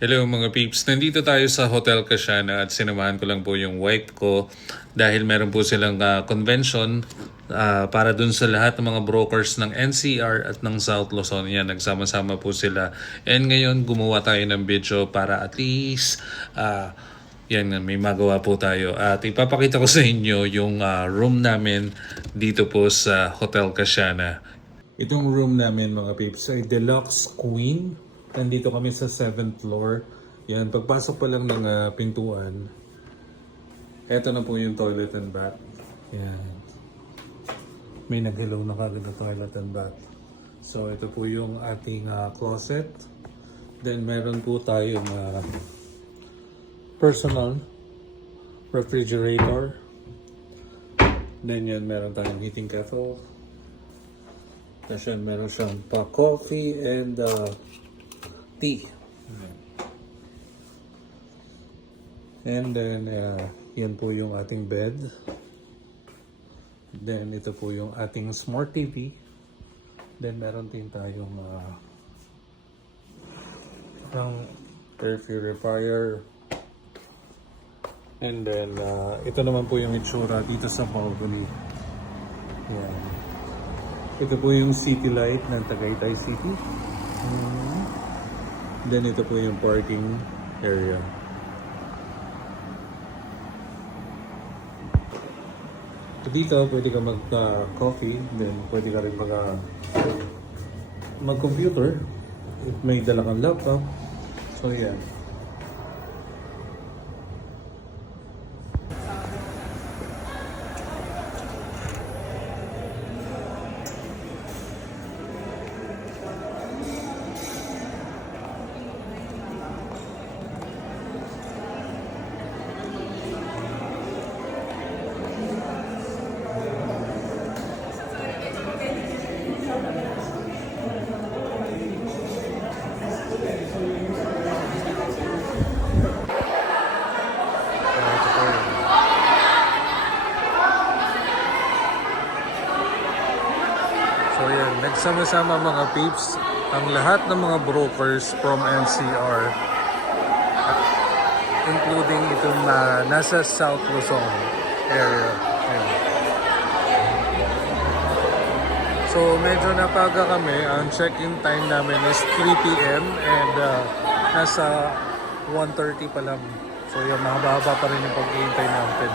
Hello mga peeps, nandito tayo sa Hotel Kashana at sinamahan ko lang po yung wife ko dahil meron po silang convention para dun sa lahat ng mga brokers ng NCR at ng South Luzon. Yan, nagsama-sama po sila. And ngayon gumawa tayo ng video para at least yan, may magawa po tayo. At ipapakita ko sa inyo yung room namin dito po sa Hotel Kashana. Itong room namin mga peeps ay Deluxe Queen. Nandito kami sa 7th floor. Yan, pagpasok pa lang ng pintuan. Eto na po yung toilet and bath. Yan. May nag-hello na kagad na toilet and bath. So ito po yung ating closet. Then meron po tayong personal refrigerator. Then yan, meron tayong heating kettle. Tapos yan, meron siyang coffee and tea. And then, yan po yung ating bed. Then, ito po yung ating smart TV. Then, meron din tayong air purifier. And then, ito naman po yung itsura dito sa balcony. Yan. Ito po yung city light ng Tagaytay City. Then ito po yung parking area. Dito pwede ka mag-coffee, then pwede ka rin mag-computer if may dala kang laptop. So yan. So yan, nagsama-sama mga peeps ang lahat ng mga brokers from NCR, including itong nasa South Luzon area. Ayan. So medyo napaga kami. Ang check-in time namin is 3 p.m. and nasa 1:30 pa lang. So yan, mahaba-haba pa rin yung pag-iintay natin.